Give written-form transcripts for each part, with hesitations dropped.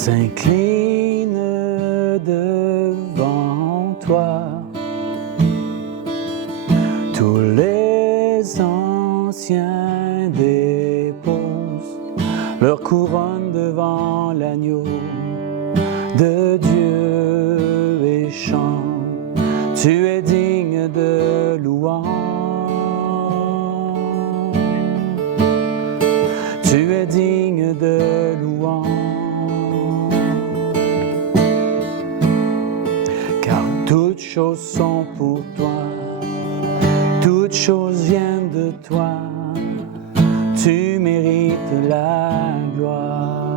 s'incline devant toi. Tous les anciens déposent leur couronne devant l'agneau de Dieu et chantent. Tu es digne de louange. Tu es digne de louange. Car toutes choses sont pour toi. Toutes choses viennent de toi. Tu mérites la gloire.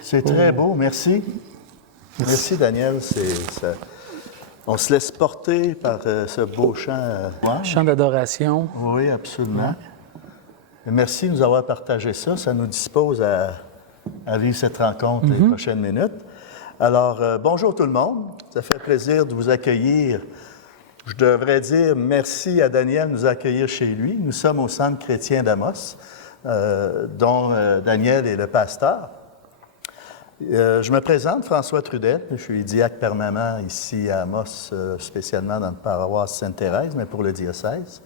C'est très beau, merci. Merci, Daniel. On se laisse porter par ce beau chant. Chant d'adoration. Oui, absolument. Et merci de nous avoir partagé ça. Ça nous dispose à vivre cette rencontre les prochaines minutes. Alors, bonjour tout le monde. Ça fait plaisir de vous accueillir. Je devrais dire merci à Daniel de nous accueillir chez lui. Nous sommes au Centre chrétien d'Amos, dont Daniel est le pasteur. Je me présente, François Trudel. Je suis diacre permanent ici à Amos, spécialement dans le paroisse Sainte-Thérèse, mais pour le diocèse.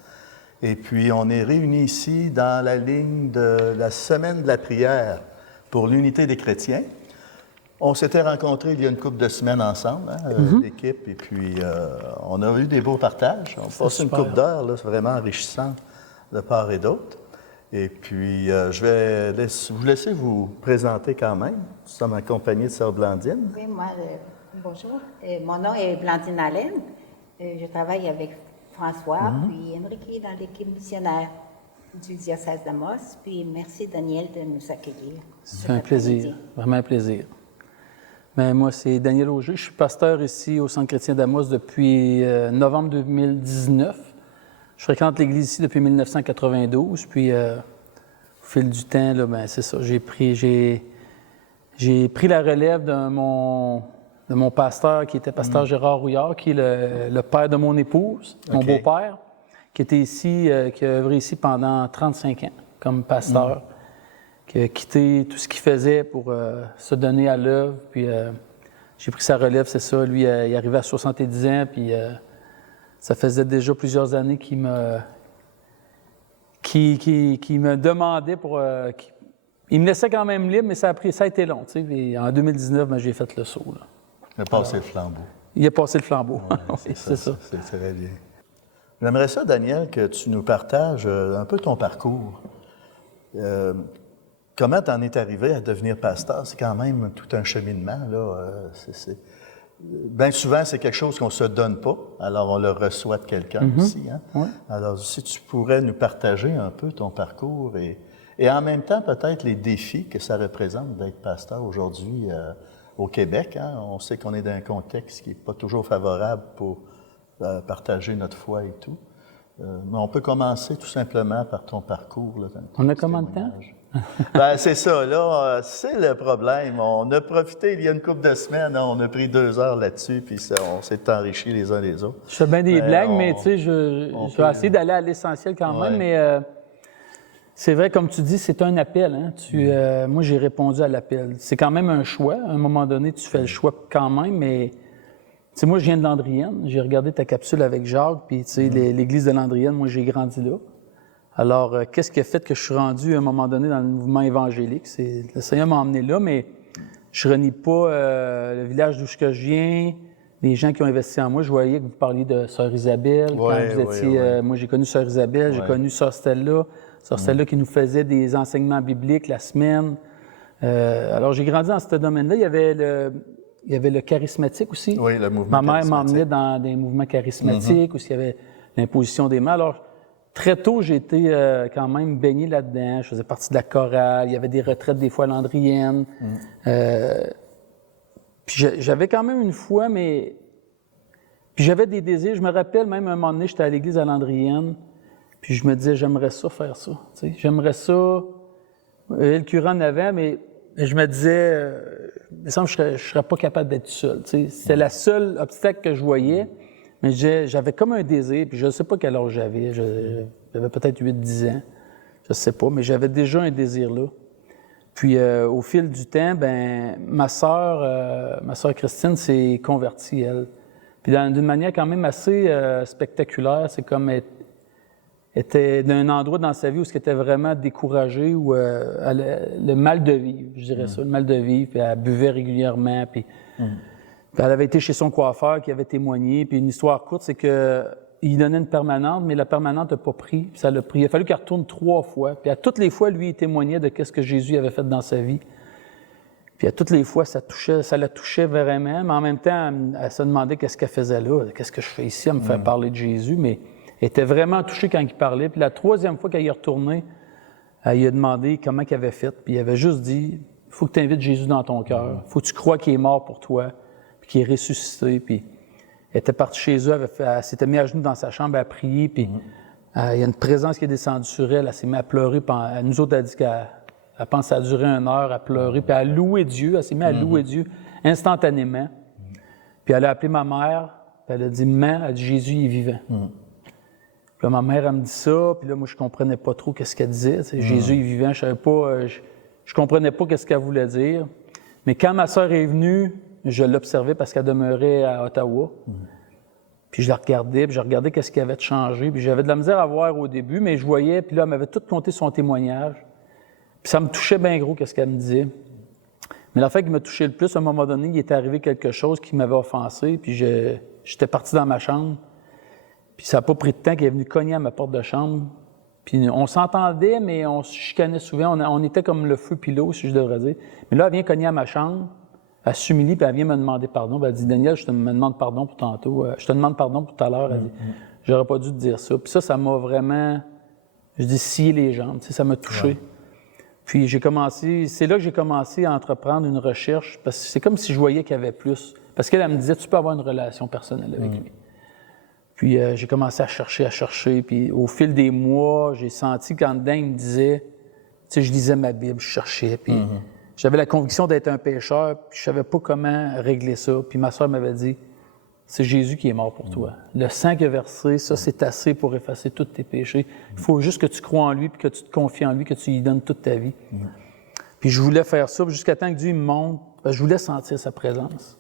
Et puis, on est réunis ici dans la ligne de la semaine de la prière pour l'unité des chrétiens. On s'était rencontrés il y a une couple de semaines ensemble, l'équipe, et puis on a eu des beaux partages. On passe une couple d'heures, là, c'est vraiment enrichissant de part et d'autre. Et puis, je vais vous laisser vous présenter quand même. Nous sommes accompagnés de Sœur Blandine. Oui, moi, bonjour. Mon nom est Blandine Allen. Je travaille avec François, puis Enrique dans l'équipe missionnaire du diocèse d'Amos. Puis merci, Daniel, de nous accueillir. C'est un plaisir, vraiment un plaisir. Mais moi, c'est Daniel Auger. Je suis pasteur ici au Centre chrétien d'Amos depuis novembre 2019. Je fréquente l'Église ici depuis 1992, puis au fil du temps, là, ben, c'est ça, j'ai pris la relève de mon pasteur, qui était pasteur Gérard Rouillard, qui est le père de mon épouse, mon beau-père, qui était ici, qui a œuvré ici pendant 35 ans comme pasteur, qui a quitté tout ce qu'il faisait pour se donner à l'œuvre, puis j'ai pris sa relève, c'est ça, lui, il arrivait à 70 ans, puis... ça faisait déjà plusieurs années qu'il me demandait pour... il me laissait quand même libre, mais ça a été long. Tu sais, et en 2019, ben, j'ai fait le saut. Là. Il a passé le flambeau. Il a passé le flambeau. Ouais, oui, c'est ça. C'est très bien. J'aimerais ça, Daniel, que tu nous partages un peu ton parcours. Comment tu en es arrivé à devenir pasteur? C'est quand même tout un cheminement, là. Bien souvent, c'est quelque chose qu'on ne se donne pas, alors on le reçoit de quelqu'un aussi. Hein? Oui. Alors, si tu pourrais nous partager un peu ton parcours et en même temps, peut-être les défis que ça représente d'être pasteur aujourd'hui au Québec. Hein? On sait qu'on est dans un contexte qui n'est pas toujours favorable pour partager notre foi et tout. Mais on peut commencer tout simplement par ton parcours. Là, on a combien de temps? Ben, c'est ça, là, c'est le problème. On a profité il y a une couple de semaines, on a pris 2 heures là-dessus, puis on s'est enrichis les uns les autres. Je fais bien des blagues, mais tu sais, je vais essayer d'aller à l'essentiel quand même, mais c'est vrai, comme tu dis, c'est un appel. Hein? Moi, j'ai répondu à l'appel. C'est quand même un choix. À un moment donné, tu fais le choix quand même, mais... Tu sais, moi, je viens de Landrienne. J'ai regardé ta capsule avec Jacques, puis tu sais, l'église de Landrienne, moi, j'ai grandi là. Alors, qu'est-ce qui a fait que je suis rendu à un moment donné dans le mouvement évangélique? Le Seigneur m'a emmené là, mais je renie pas le village d'où je viens, les gens qui ont investi en moi. Je voyais que vous parliez de Sœur Isabelle. Quand vous étiez, moi, j'ai connu Sœur Isabelle, j'ai connu Sœur Stella. Sœur Stella qui nous faisait des enseignements bibliques la semaine. Alors, j'ai grandi dans ce domaine-là. Il y avait le charismatique aussi. Oui, le mouvement Ma mère m'emmenait dans des mouvements charismatiques où il y avait l'imposition des mains. Alors, très tôt, j'ai été quand même baigné là-dedans. Je faisais partie de la chorale. Il y avait des retraites des fois à Landrienne. Puis j'avais quand même une foi, mais... Puis j'avais des désirs. Je me rappelle même un moment donné, j'étais à l'église à Landrienne, puis je me disais, j'aimerais ça faire ça. Tu sais, j'aimerais ça... le curé en avant, mais je me disais, il me semble que je ne serais pas capable d'être seul. Tu sais. C'était la seule obstacle que je voyais, mais j'avais comme un désir, puis je ne sais pas quel âge j'avais. J'avais peut-être 8-10 ans, je ne sais pas, mais j'avais déjà un désir là. Puis au fil du temps, ben ma sœur Christine s'est convertie, elle. Puis d'une manière quand même assez spectaculaire, c'est comme elle était d'un endroit dans sa vie où elle était vraiment découragée, où le mal de vivre, je dirais ça, le mal de vivre, puis elle buvait régulièrement, puis elle avait été chez son coiffeur qui avait témoigné, puis une histoire courte, c'est que il donnait une permanente, mais la permanente n'a pas pris, puis ça l'a pris. Il a fallu qu'elle retourne 3 fois, puis à toutes les fois, lui, il témoignait de ce que Jésus avait fait dans sa vie. Puis à toutes les fois, ça la touchait vraiment, mais en même temps, elle se demandait qu'est-ce qu'elle faisait là, qu'est-ce que je fais ici à me faire parler de Jésus, mais elle était vraiment touchée quand il parlait. Puis la 3e fois qu'elle y est retournée, elle lui a demandé comment il avait fait, puis il avait juste dit, il faut que tu invites Jésus dans ton cœur, il faut que tu crois qu'il est mort pour toi, puis qu'il est ressuscité, puis elle était partie chez eux, elle s'était mise à genoux dans sa chambre à prier, puis il y a une présence qui est descendue sur elle, elle s'est mise à pleurer, puis nous autres, elle a dit qu'elle pense que ça a duré 1 heure à pleurer, puis à louer Dieu, elle s'est mise à louer Dieu instantanément. Puis elle a appelé ma mère, puis elle a dit, maman, elle a dit, Jésus il est vivant. Puis là, ma mère, elle me dit ça, puis là, moi, je comprenais pas trop qu'est-ce qu'elle disait. Jésus est vivant, je savais pas, je comprenais pas qu'est-ce qu'elle voulait dire. Mais quand ma sœur est venue, je l'observais parce qu'elle demeurait à Ottawa. Puis je la regardais, puis je regardais qu'est-ce qu'il y avait de changé. Puis j'avais de la misère à voir au début, mais je voyais, puis là, elle m'avait tout conté son témoignage. Puis ça me touchait bien gros, qu'est-ce qu'elle me disait. Mais l'affaire qui m'a touché le plus, à un moment donné, il était arrivé quelque chose qui m'avait offensé, puis j'étais parti dans ma chambre. Puis ça n'a pas pris de temps qu'il est venu cogner à ma porte de chambre. Puis on s'entendait, mais on se chicanait souvent. On était comme le feu puis l'eau, si je devrais dire. Mais là, elle vient cogner à ma chambre, elle s'humilie, puis elle vient me demander pardon. Puis elle dit, Daniel, je te demande pardon pour tantôt. Je te demande pardon pour tout à l'heure. Elle dit, j'aurais pas dû te dire ça. Puis ça m'a vraiment, je dis, scié les jambes. Tu sais, ça m'a touché. Ouais. Puis c'est là que j'ai commencé à entreprendre une recherche, parce que c'est comme si je voyais qu'il y avait plus. Parce qu'elle me disait, tu peux avoir une relation personnelle avec lui. Puis j'ai commencé à chercher, puis au fil des mois, j'ai senti qu'en dedans, il me disait, tu sais, je lisais ma Bible, je cherchais, puis j'avais la conviction d'être un pécheur, puis je savais pas comment régler ça. Puis ma sœur m'avait dit, c'est Jésus qui est mort pour toi. Le sang qui a versé, ça, c'est assez pour effacer tous tes péchés. Il faut juste que tu crois en lui, puis que tu te confies en lui, que tu lui donnes toute ta vie. Puis je voulais faire ça, jusqu'à temps que Dieu me montre, je voulais sentir sa présence.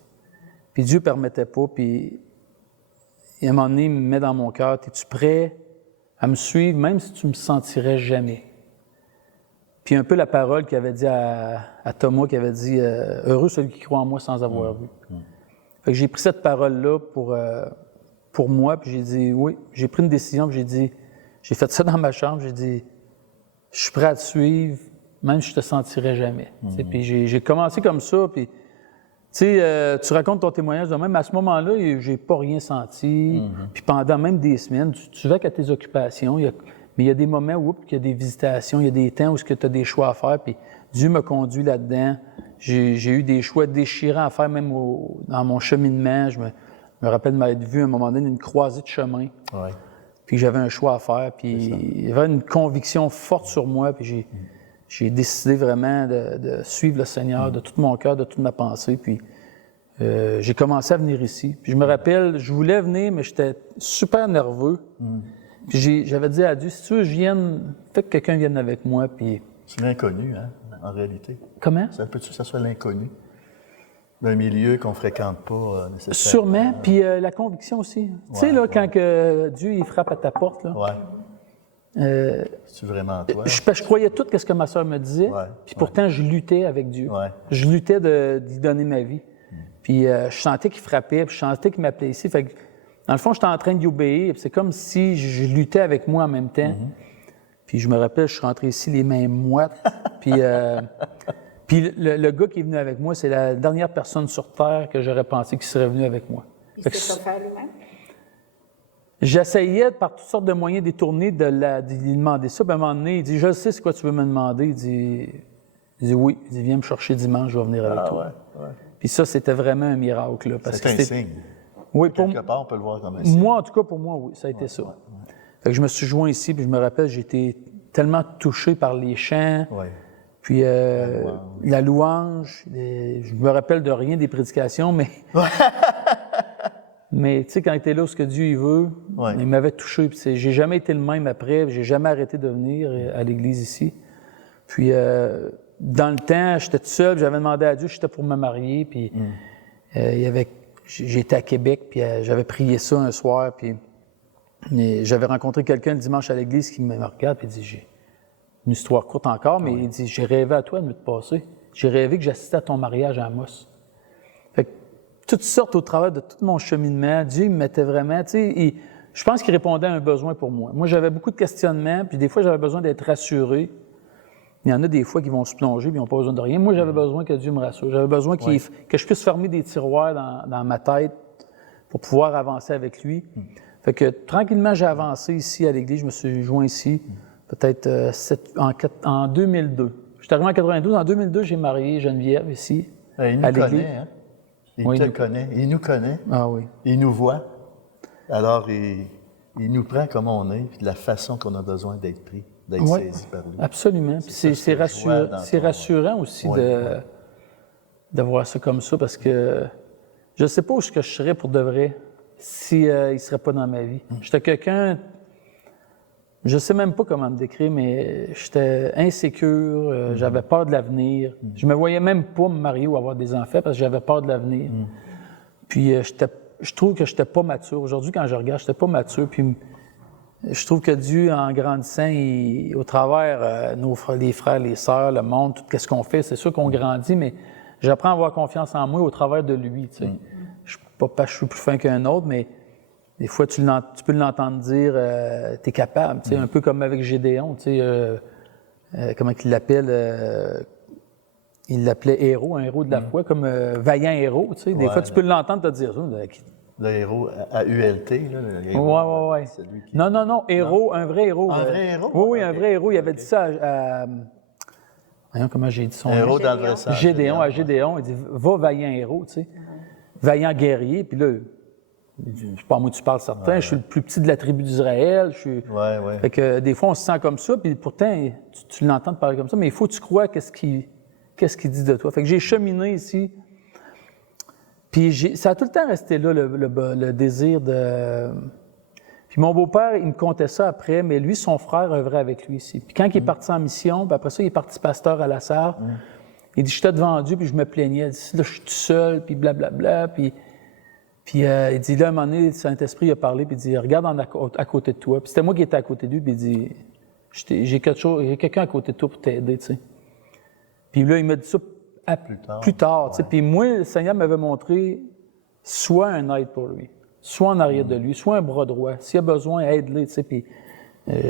Puis Dieu ne permettait pas, puis à un moment donné, il me met dans mon cœur, es-tu prêt à me suivre, même si tu me sentirais jamais? Puis un peu la parole qu'il avait dit à Thomas, qui avait dit, heureux celui qui croit en moi sans avoir vu. Fait que j'ai pris cette parole-là pour moi, puis j'ai dit oui. J'ai pris une décision, puis j'ai fait ça dans ma chambre, j'ai dit, je suis prêt à te suivre, même si je te sentirais jamais. Puis j'ai commencé comme ça, puis tu racontes ton témoignage de même, à ce moment-là, j'ai pas rien senti. Puis pendant même des semaines, tu vas qu'à tes occupations, mais il y a des moments où il y a des visitations, il y a des temps où tu as des choix à faire, puis Dieu m'a conduit là-dedans. J'ai eu des choix déchirants à faire même dans mon cheminement. Je me rappelle m'être vu à un moment donné une croisée de chemin. Ouais. Puis j'avais un choix à faire. Puis il y avait une conviction forte sur moi. Puis j'ai décidé vraiment de suivre le Seigneur de tout mon cœur, de toute ma pensée. Puis j'ai commencé à venir ici. Puis je me rappelle, je voulais venir, mais j'étais super nerveux. Puis j'avais dit à Dieu, si tu veux, fais que quelqu'un vienne avec moi. Puis c'est l'inconnu, hein, en réalité. Comment? Ça peut-tu que ça soit l'inconnu d'un milieu qu'on ne fréquente pas nécessairement? Sûrement, puis la conviction aussi. Tu sais, là, quand que Dieu il frappe à ta porte, là. C'est vraiment toi? Je croyais tout ce que ma sœur me disait, puis pourtant, je luttais avec Dieu. Je luttais d'y donner ma vie. Puis je sentais qu'il frappait, puis je sentais qu'il m'appelait ici. Fait que, dans le fond, j'étais en train d'y obéir, puis c'est comme si je luttais avec moi en même temps. Puis je me rappelle, je suis rentré ici les mains moites. Puis le gars qui est venu avec moi, c'est la dernière personne sur Terre que j'aurais pensé qui serait venu avec moi. Il s'est offert lui-même? j'essayais par toutes sortes de moyens détournés de lui demander ça. Puis à un moment donné, il dit, je sais c'est quoi tu veux me demander. Il dit oui. Il dit, viens me chercher dimanche, je vais venir avec toi. Ouais. Puis ça, c'était vraiment un miracle. Là, parce c'est un signe. Oui, Quelque part, on peut le voir comme un signe. Moi, en tout cas, pour moi, oui, ça a été ça. Fait que je me suis joint ici, puis je me rappelle, j'étais tellement touché par les chants, puis la louange. Je me rappelle de rien des prédications, mais... mais tu sais, quand il était là, ce que Dieu il veut, il m'avait touché. Puis j'ai jamais été le même après, j'ai jamais arrêté de venir à l'église ici. Puis dans le temps, j'étais tout seul, j'avais demandé à Dieu, j'étais pour me marier, puis j'étais à Québec, puis j'avais prié ça un soir, puis j'avais rencontré quelqu'un le dimanche à l'église qui me regarde, puis il dit, j'ai une histoire courte encore, mais il dit, j'ai rêvé à toi de me passer. J'ai rêvé que j'assistais à ton mariage à Amos. Fait que, toutes sortes au travers de tout mon cheminement, Dieu me mettait vraiment, tu sais, je pense qu'il répondait à un besoin pour moi. Moi, j'avais beaucoup de questionnements, puis des fois, j'avais besoin d'être rassuré. Il y en a des fois qui vont se plonger, puis ils n'ont pas besoin de rien. Moi, j'avais besoin que Dieu me rassure. J'avais besoin que je puisse fermer des tiroirs dans ma tête pour pouvoir avancer avec lui. Fait que tranquillement, j'ai avancé ici à l'église. Je me suis joint ici, peut-être en 2002. Je suis arrivé en 92. En 2002, j'ai marié Geneviève ici, il nous connaît, hein? Il te connaît. Il nous connaît. Ah oui. Il nous voit. Alors, il nous prend comme on est, puis de la façon qu'on a besoin d'être pris, d'être saisi par lui. Absolument. Puis c'est rassurant aussi de voir ça comme ça, parce que je ne sais pas où je serais pour de vrai s'il ne serait pas dans ma vie. J'étais quelqu'un, je ne sais même pas comment me décrire, mais j'étais insécure, j'avais peur de l'avenir. Je me voyais même pas me marier ou avoir des enfants parce que j'avais peur de l'avenir. Puis je trouve que je n'étais pas mature. Aujourd'hui, quand je regarde, je n'étais pas mature. Puis je trouve que Dieu, en grandissant, au travers les frères, les sœurs, le monde, tout ce qu'on fait, c'est sûr qu'on grandit, mais j'apprends à avoir confiance en moi au travers de lui. Tu sais. Je suis plus fin qu'un autre, mais des fois, tu peux l'entendre dire « t'es capable », tu sais, un peu comme avec Gédéon, tu sais, comment il l'appelle, il l'appelait héros, un héros de la foi, comme vaillant héros, tu sais. Des fois, tu peux l'entendre te dire ça. Le héros à ULT, là. Oui. Non, héros, un vrai héros. Un vrai héros? Oui, un vrai héros. Il avait dit ça à voyons comment j'ai dit son nom. Héros dans le vrai sens. Gédéon, il dit « va vaillant héros », tu sais. Vaillant guerrier, puis là, je sais pas à moi tu parles certain, je suis le plus petit de la tribu d'Israël, Fait que des fois on se sent comme ça, puis pourtant tu l'entends te parler comme ça, mais il faut que tu crois qu'est-ce qu'il dit de toi. Fait que j'ai cheminé ici, puis ça a tout le temps resté là, le désir de... Puis mon beau-père, il me contait ça après, mais lui, son frère œuvrait avec lui ici. Puis quand il est parti en mission, puis après ça, il est parti pasteur à La Sarre, il dit, j'étais devant Dieu, puis je me plaignais. Il dit, là, je suis tout seul, puis blablabla. Puis il dit, là, à un moment donné, le Saint-Esprit a parlé, puis il dit, regarde à côté de toi. Puis c'était moi qui étais à côté de lui, puis il dit, j'ai quelqu'un à côté de toi pour t'aider, tu sais. Puis là, il m'a dit ça plus tard, tu sais. Puis moi, le Seigneur m'avait montré, soit un aide pour lui, soit en arrière de lui, soit un bras droit. S'il a besoin, aide-le, tu sais. Puis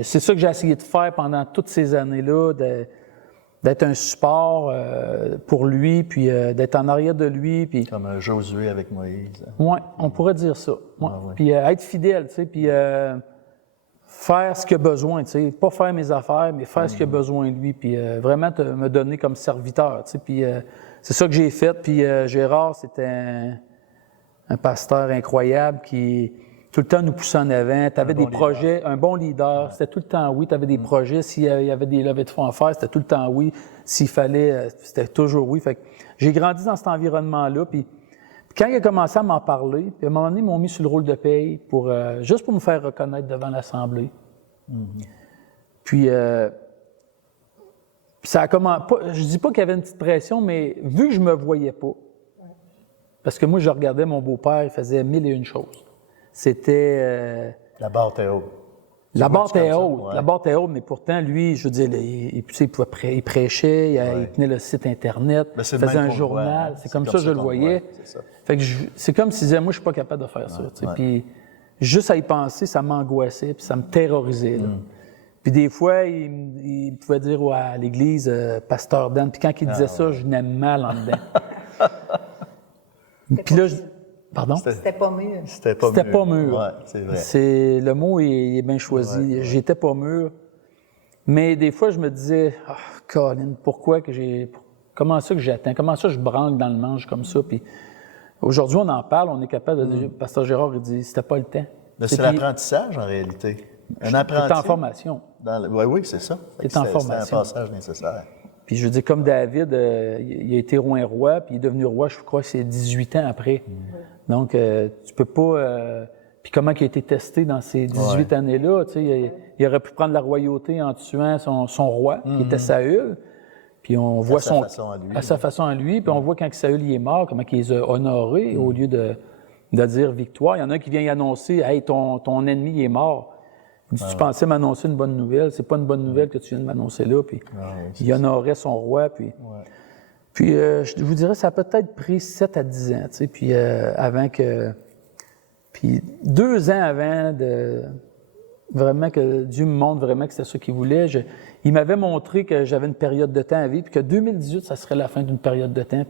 c'est ça que j'ai essayé de faire pendant toutes ces années-là, d'être un support pour lui, puis d'être en arrière de lui. Puis... Comme un Josué avec Moïse. Oui, on pourrait dire ça. Ouais. Puis être fidèle, tu sais, puis faire ce qu'il a besoin, tu sais. Pas faire mes affaires, mais faire ce qu'il a besoin de lui, puis vraiment me donner comme serviteur, tu sais. Puis c'est ça que j'ai fait. Puis Gérard, c'était un pasteur incroyable qui... tout le temps nous poussait en avant. Tu avais des projets, un bon leader, c'était tout le temps oui. Tu avais des projets, s'il y avait des levées de fonds à faire, c'était tout le temps oui. S'il fallait, c'était toujours oui. Fait que j'ai grandi dans cet environnement-là. Puis quand il a commencé à m'en parler, puis à un moment donné, ils m'ont mis sur le rôle de paye juste pour me faire reconnaître devant l'Assemblée. Puis ça a commencé. Je dis pas qu'il y avait une petite pression, mais vu que je me voyais pas, parce que moi, je regardais mon beau-père, il faisait 1001 choses. C'était... La barre était haute. La barre était haute. La barre était haute, mais pourtant, lui, je veux dire, il prêchait, il tenait le site Internet, il faisait un journal. C'est comme ça que je le voyais. Fait que c'est comme s'il disait, moi, je suis pas capable de faire ça. Puis juste à y penser, ça m'angoissait, puis ça me terrorisait. Là. Puis des fois, il pouvait dire à l'église, Pasteur Dan, puis quand il disait ça, je venais mal en dedans. Puis là, Pardon? C'était pas mûr. C'était pas C'était mûr. pas mûr. Ouais, c'est vrai. Le mot est bien choisi. Ouais. J'étais pas mûr. Mais des fois, je me disais, ah, Colin, comment ça que j'atteins? Comment ça je branle dans le manche comme ça? Puis aujourd'hui, on en parle, on est capable de dire, Pasteur Gérard, il dit, c'était pas le temps. Mais c'est l'apprentissage, en réalité. Un apprenti. T'es en formation. Oui, c'est ça. T'es en formation. C'est un passage nécessaire. Puis je veux dire, comme David, il a été roi, puis il est devenu roi, je crois que c'est 18 ans après. Donc, tu peux pas... puis comment il a été testé dans ces 18 années-là, tu sais, il aurait pu prendre la royauté en tuant son roi, qui était Saül. Puis on voit à sa façon à lui. Puis on voit quand Saül il est mort, comment il les a honorés au lieu de dire victoire. Il y en a un qui vient y annoncer, hey, ton ennemi il est mort. Il dit, tu pensais m'annoncer une bonne nouvelle, c'est pas une bonne nouvelle que tu viens de m'annoncer là. Puis il honorait son roi. Puis je vous dirais, ça a peut-être pris 7 à 10 ans, tu sais, puis avant que. Puis 2 ans avant vraiment que Dieu me montre vraiment que c'était ça qu'il voulait, il m'avait montré que j'avais une période de temps à vivre, puis que 2018, ça serait la fin d'une période de temps.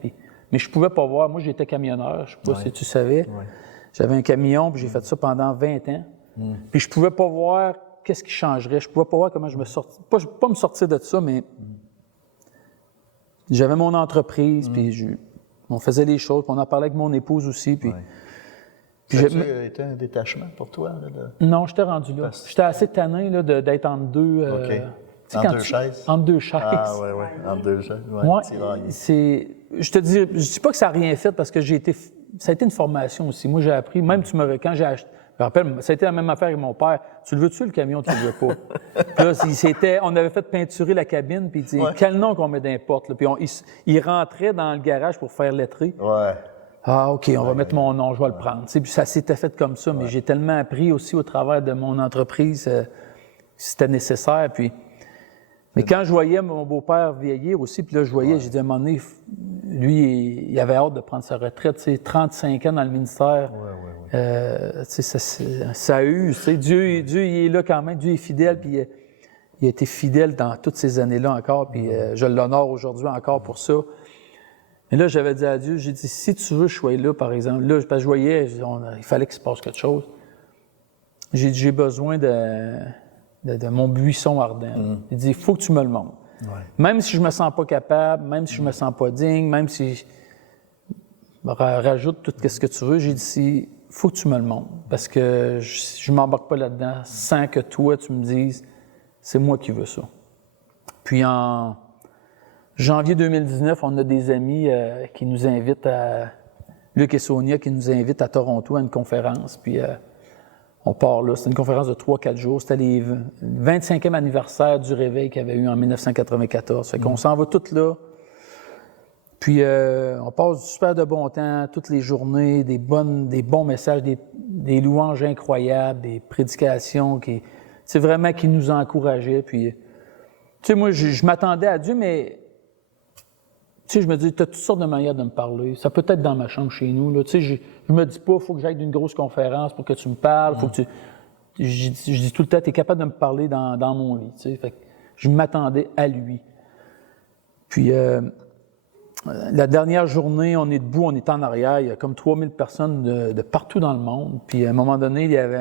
Mais je pouvais pas voir. Moi, j'étais camionneur, je sais pas si tu savais. J'avais un camion, puis j'ai fait ça pendant 20 ans. Puis je pouvais pas voir qu'est-ce qui changerait. Je pouvais pas voir comment je me sortais. Pas me sortir de ça, mais j'avais mon entreprise, puis on faisait les choses, puis on en parlait avec mon épouse aussi, puis... Ça a été un détachement pour toi? Non, j'étais rendu là. J'étais assez tanné là, d'être entre deux... Entre deux chaises? Entre deux chaises. Ah, oui, oui. Entre deux chaises. Je te dis, je dis pas que ça n'a rien fait parce que ça a été une formation aussi. Moi, j'ai appris, même quand j'ai acheté, je me rappelle, ça a été la même affaire avec mon père. Tu le veux-tu, le camion, tu le veux pas? Puis là, on avait fait peinturer la cabine, puis il dit, quel nom qu'on met d'importe? Puis il rentrait dans le garage pour faire lettrer. Ouais. Ah, OK, on va mettre mon nom, je vais le prendre. Puis ça s'était fait comme ça, mais j'ai tellement appris aussi au travers de mon entreprise, c'était nécessaire. Mais quand je voyais mon beau-père vieillir aussi, puis là, je voyais, j'ai dit à un moment donné, lui, il avait hâte de prendre sa retraite, 35 ans dans le ministère. Ça a eu, Dieu, il est là quand même, Dieu est fidèle, puis il a été fidèle dans toutes ces années-là encore, puis je l'honore aujourd'hui encore pour ça. Mais là, j'avais dit à Dieu, j'ai dit, si tu veux que je sois là, par exemple, là, parce que je voyais, il fallait qu'il se passe quelque chose. J'ai dit, j'ai besoin de mon buisson ardent. Il dit, il faut que tu me le montres. Ouais. Même si je me sens pas capable, même si je me sens pas digne, même si rajoute tout ce que tu veux, j'ai dit, il faut que tu me le montres. Parce que je m'embarque pas là-dedans sans que toi, tu me dises, c'est moi qui veux ça. Puis en janvier 2019, on a des amis qui nous invitent Luc et Sonia qui nous invitent à Toronto à une conférence. Puis on part là. C'était une conférence de 3-4 jours. C'était le 25e anniversaire du réveil qu'il y avait eu en 1994. Fait qu'on s'en va toutes là. Puis on passe du super de bon temps, toutes les journées, des bons messages, des louanges incroyables, des prédications qui nous encourageaient. Puis, tu sais, moi, je m'attendais à Dieu, mais tu sais, je me dis, tu as toutes sortes de manières de me parler. Ça peut être dans ma chambre chez nous. Là. Tu sais, je me dis pas, il faut que j'aille d'une grosse conférence pour que tu me parles. Faut que tu... Je dis tout le temps, tu es capable de me parler dans mon lit. Tu sais. Fait que je m'attendais à lui. Puis, la dernière journée, on est debout, on est en arrière. Il y a comme 3000 personnes de partout dans le monde. Puis, à un moment donné, il y avait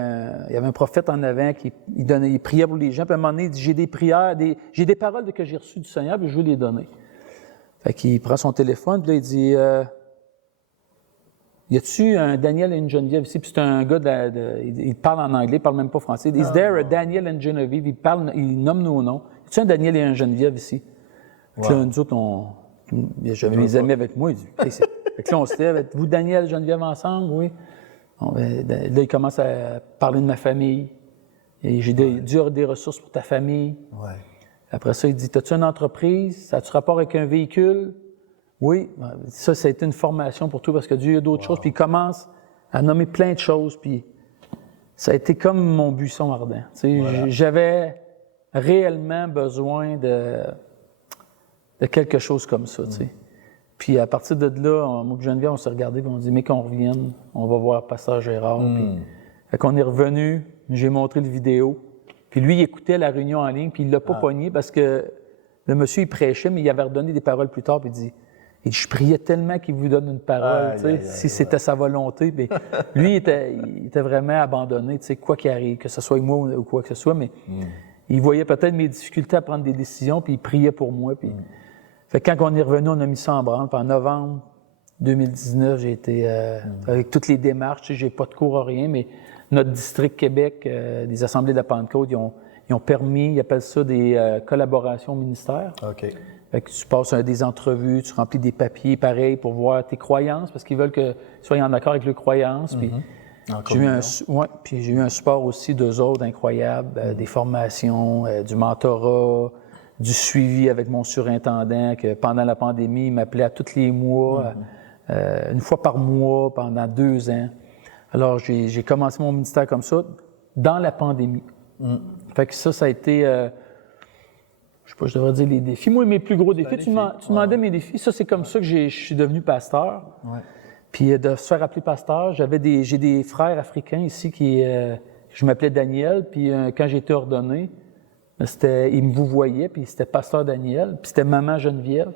un prophète en avant il priait pour les gens. Puis, à un moment donné, il dit, j'ai des prières, j'ai des paroles que j'ai reçues du Seigneur, puis je veux les donner. Fait qu'il prend son téléphone, puis là, il dit y a-tu un Daniel et une Geneviève ici? Puis c'est un gars, il parle en anglais, il parle même pas français. Is there a Daniel and Geneviève? Il nomme nos noms. Y a-tu un Daniel et un Geneviève ici? Puis là, nous autres, j'avais mes amis avec moi. Il dit, fait que là, on se lève, êtes-vous Daniel et Geneviève ensemble? Oui. Bon, là, il commence à parler de ma famille. Et Dieu a des ressources pour ta famille. Ouais. Après ça, il dit, as-tu une entreprise? Ça a-tu rapport avec un véhicule? Oui. Ça a été une formation pour toi parce que Dieu a d'autres choses. Puis il commence à nommer plein de choses. Puis ça a été comme mon buisson ardent. Voilà. J'avais réellement besoin de quelque chose comme ça. Puis à partir de là, moi et Geneviève, on s'est regardés et on dit, mais qu'on revienne, on va voir Pasteur Gérard. Puis, fait qu'on est revenu, j'ai montré le vidéo. Puis lui, il écoutait la réunion en ligne, puis il l'a pas pogné parce que le monsieur, il prêchait, mais il avait redonné des paroles plus tard, puis il dit, Et je priais tellement qu'il vous donne une parole, tu sais, si c'était sa volonté. Mais lui, il était vraiment abandonné, tu sais, quoi qu'il arrive, que ce soit moi ou quoi que ce soit, mais il voyait peut-être mes difficultés à prendre des décisions, puis il priait pour moi. Puis... Fait que quand on est revenu, on a mis ça en branle. Puis en novembre 2019, j'ai été avec toutes les démarches, tu sais, j'ai pas de cours à rien, mais notre district Québec, des assemblées de la Pentecôte, ils ont permis, ils appellent ça des collaborations au ministère. OK. Fait que tu passes des entrevues, tu remplis des papiers pareils pour voir tes croyances, parce qu'ils veulent que tu sois en accord avec leurs croyances. Puis j'ai eu un support aussi d'eux autres incroyable, des formations, du mentorat, du suivi avec mon surintendant, que pendant la pandémie, il m'appelait à tous les mois, une fois par mois, pendant 2 ans. Alors, j'ai commencé mon ministère comme ça, dans la pandémie. Fait que ça a été... je sais pas, je devrais dire les défis. Moi, mes plus gros défis, tu demandais mes défis. Ça, c'est comme ça que je suis devenu pasteur. Ouais. Puis de se faire appeler pasteur, j'ai des frères africains ici je m'appelais Daniel. Puis quand j'ai été ordonné, ils me vouvoyaient, puis c'était pasteur Daniel. Puis c'était maman Geneviève.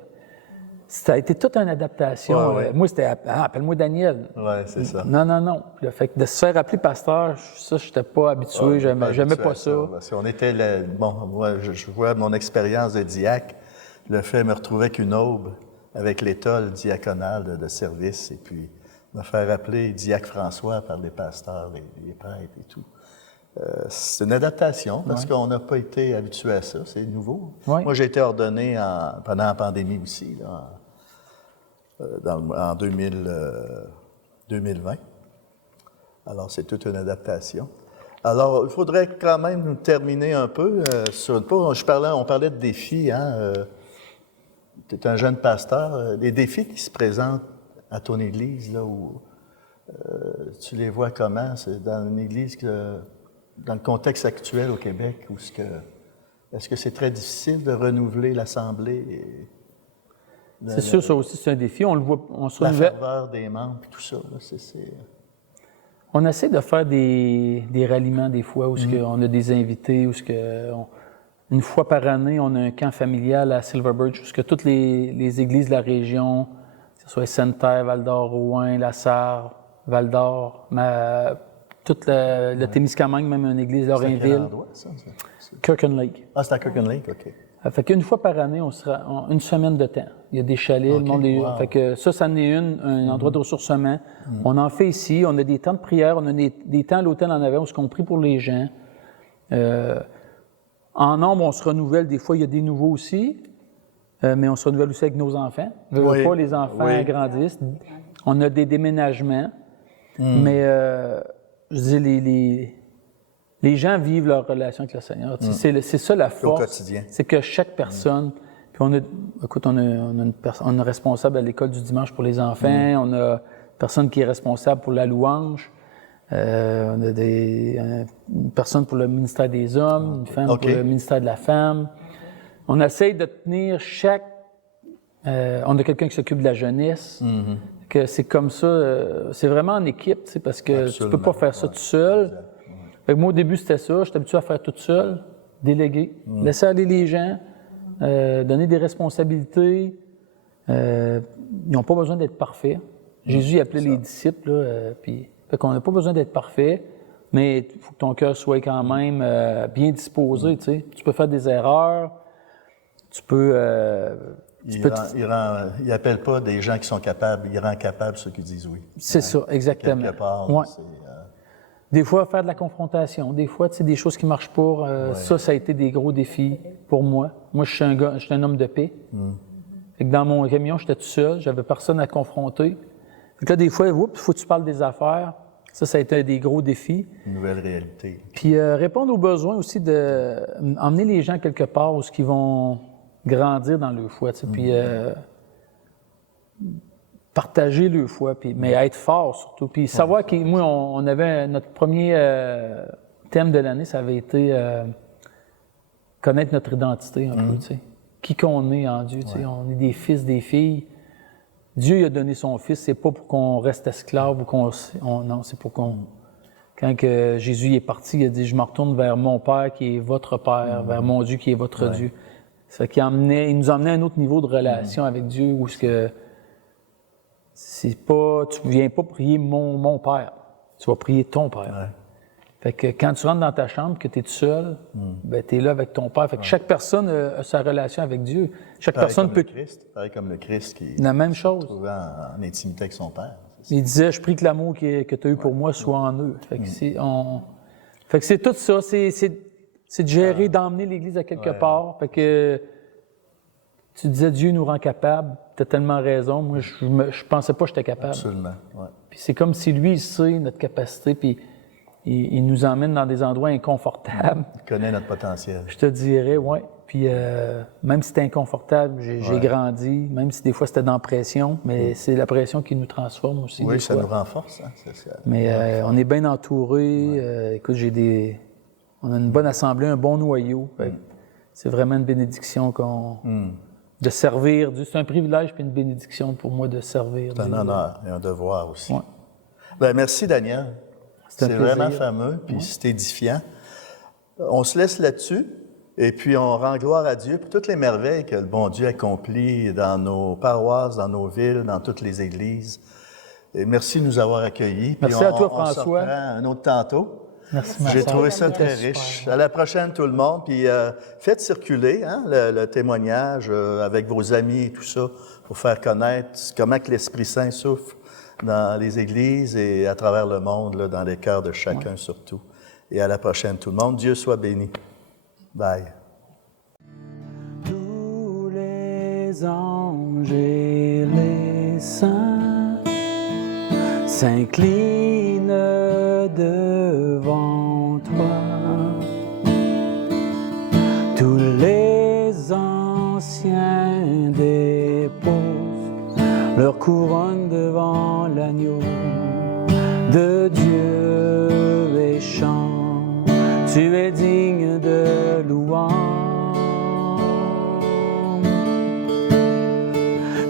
Ça a été toute une adaptation. Ouais. Moi, c'était appelle-moi Daniel. Oui, c'est ça. Non. Puis, fait que de se faire appeler pasteur, ça, je n'étais pas habitué. J'aimais pas ça. Parce qu'on était moi, je vois mon expérience de diacre, le fait de me retrouver avec une aube, avec l'étole diaconale de service, et puis me faire appeler diacre François par les pasteurs, les prêtres et tout. C'est une adaptation parce qu'on n'a pas été habitué à ça, c'est nouveau. Oui. Moi, j'ai été ordonné pendant la pandémie aussi, là, en 2020. Alors, c'est toute une adaptation. Alors, il faudrait quand même terminer un peu sur on parlait de défis, hein? Tu es un jeune pasteur. Les défis qui se présentent à ton église, là, où tu les vois comment? C'est dans une église dans le contexte actuel au Québec, est-ce que c'est très difficile de renouveler l'Assemblée? C'est sûr, ça aussi, c'est un défi. On le voit, on se renouvelle. La ferveur des membres et tout ça, là, On essaie de faire des ralliements des fois, où on a des invités, une fois par année, on a un camp familial à Silver Birch, où toutes les églises de la région, que ce soit Sainte-Terre, Val-d'Or, Rouen, La Sarre, Val-d'Or, tout le Témiscamingue, même une église, Lorrainville. C'est quel endroit, ça? Kirkland Lake. Ah, c'est à Kirkland Lake, OK. Fait qu'une fois par année, on sera une semaine de temps. Il y a des chalets, le monde fait que ça en est un endroit de ressourcement. On en fait ici, on a des temps de prière, on a des temps à l'hôtel en avant où on prie pour les gens. En nombre, on se renouvelle. Des fois, il y a des nouveaux aussi, mais on se renouvelle aussi avec nos enfants. Pas les enfants grandissent. On a des déménagements, mais je dis les gens vivent leur relation avec le Seigneur. C'est ça la force. Au quotidien. C'est que chaque personne. Puis on a une responsable à l'école du dimanche pour les enfants. On a une personne qui est responsable pour la louange. On a une personne pour le ministère des hommes, une femme pour le ministère de la femme. On essaye de tenir on a quelqu'un qui s'occupe de la jeunesse. Que c'est comme ça. C'est vraiment en équipe, parce que tu peux pas faire ça tout seul. Fait que moi, au début, c'était ça. J'étais habitué à faire tout seul, déléguer, laisser aller les gens, donner des responsabilités. Ils n'ont pas besoin d'être parfaits. Jésus appelait les disciples, puis fait qu'on n'a pas besoin d'être parfait, mais il faut que ton cœur soit quand même bien disposé. Tu peux faire des erreurs, tu peux... il n'appelle pas des gens qui sont capables, il rend capables ceux qui disent oui. C'est ça, exactement. Quelque part, des fois, faire de la confrontation. Des fois, des choses qui ne marchent pas. Ça a été des gros défis pour moi. Moi, je suis un homme de paix. Fait que dans mon camion, j'étais tout seul. J'avais personne à confronter. Fait que là, des fois, il faut que tu parles des affaires. Ça a été des gros défis. Une nouvelle réalité. Puis répondre aux besoins aussi emmener les gens quelque part où ils vont grandir dans leur foi. Puis partager leur foi, mais être fort surtout. Puis savoir que moi, on avait notre premier thème de l'année, ça avait été connaître notre identité un peu, qui qu'on est en Dieu. On est des fils, des filles. Dieu il a donné son Fils, c'est pas pour qu'on reste esclave ou non, c'est pour qu'on... Quand que Jésus est parti, il a dit « Je me retourne vers mon Père qui est votre Père, vers mon Dieu qui est votre Dieu ». Ça fait qu'il nous emmenait à un autre niveau de relation avec Dieu où tu ne viens pas prier mon Père, tu vas prier ton Père. Ouais. Fait que quand tu rentres dans ta chambre, que tu es tout seul, ben, tu es là avec ton Père. Fait que chaque personne a sa relation avec Dieu. Chaque personne peut... Pareil comme le Christ qui La même chose. se trouvait en intimité avec son Père. Il disait, je prie que l'amour que tu as eu pour moi soit en eux. Fait que c'est tout ça, c'est de gérer, d'emmener l'Église à quelque part. Fait que tu disais, Dieu nous rend capables. Tu as tellement raison. Moi, je pensais pas que j'étais capable. Absolument, ouais. Puis c'est comme si lui, il sait notre capacité, puis il nous emmène dans des endroits inconfortables. Il connaît notre potentiel. Je te dirais, oui. Puis même si c'était inconfortable, j'ai grandi, même si des fois c'était dans la pression, mais c'est la pression qui nous transforme aussi. Oui, des ça fois. nous renforce. Hein? Mais on est bien entouré. Écoute, on a une bonne assemblée, un bon noyau. C'est vraiment une bénédiction de servir Dieu. C'est un privilège puis une bénédiction pour moi de servir C'est un Dieu. honneur et un devoir aussi. Ouais. Bien, merci, Daniel. C'est un C'est plaisir. vraiment fameux, puis c'est édifiant. On se laisse là-dessus, et puis on rend gloire à Dieu pour toutes les merveilles que le bon Dieu accomplit dans nos paroisses, dans nos villes, dans toutes les églises. Et merci de nous avoir accueillis. Puis Merci à toi, On se François. reprend un autre tantôt. Merci, ma J'ai sœur. trouvé ça C'était très super. riche. À la prochaine, tout le monde. Puis faites circuler le témoignage avec vos amis et tout ça pour faire connaître comment que l'Esprit Saint souffle dans les églises et à travers le monde, là, dans les cœurs de chacun surtout. Et à la prochaine, tout le monde. Dieu soit béni. Bye. Tous les anges et les saints s'inclinent devant toi. Tous les anciens déposent leur couronne devant l'agneau de Dieu et chantent. Tu es digne de louange.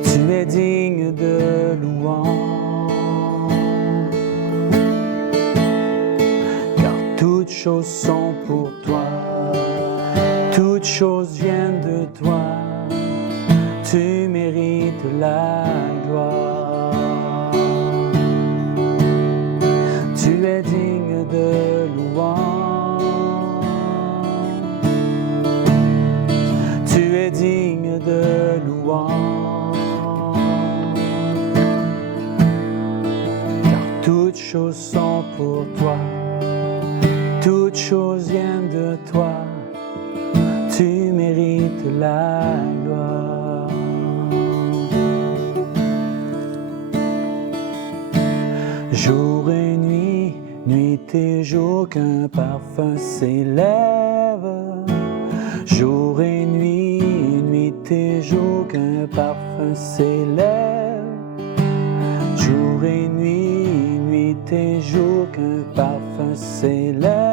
Tu es digne de louange. Car toutes choses sont pour toi. Toutes choses viennent de toi. Tu mérites la gloire. Tu es digne de louange. Tu es digne de louange. Car toutes choses sont pour toi. Toutes choses viennent de toi. Tu mérites la gloire. Jour et nuit, nuit et jour, qu'un parfum s'élève. Jour et nuit, nuit et jour, qu'un parfum s'élève. Jour et nuit, nuit et jour, qu'un parfum s'élève.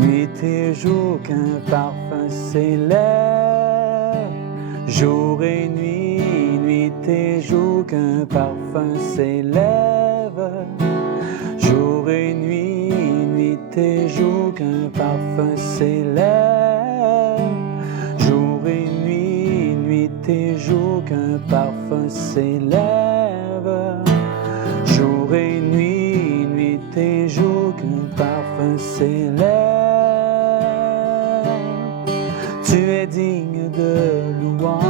Nuit et jour, qu'un parfum s'élève. Jour et nuit, nuit et jour, qu'un parfum s'élève. Jour et nuit, nuit et jour, qu'un parfum s'élève. Jour et nuit, nuit et jour, qu'un parfum s'élève. Jour et nuit, nuit et jour, qu'un parfum s'élève. Tu es digne de louange.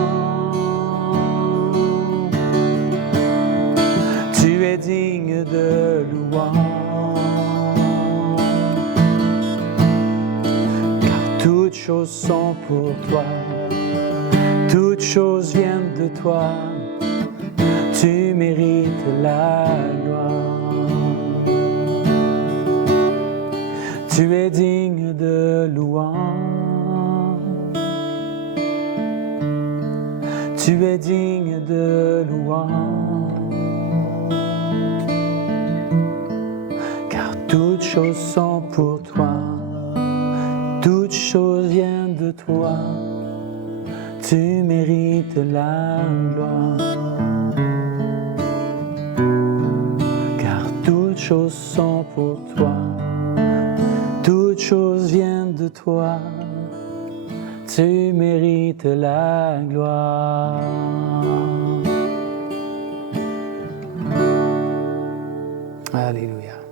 Tu es digne de louange. Car toutes choses sont pour toi. Toutes choses viennent de toi. Tu mérites la gloire. Tu es digne de louange. Tu es digne de louange. Car toutes choses sont pour toi. Toutes choses viennent de toi. Tu mérites la gloire. Car toutes choses sont pour toi. Toutes choses viennent de toi. Tu mérites la gloire. Alléluia.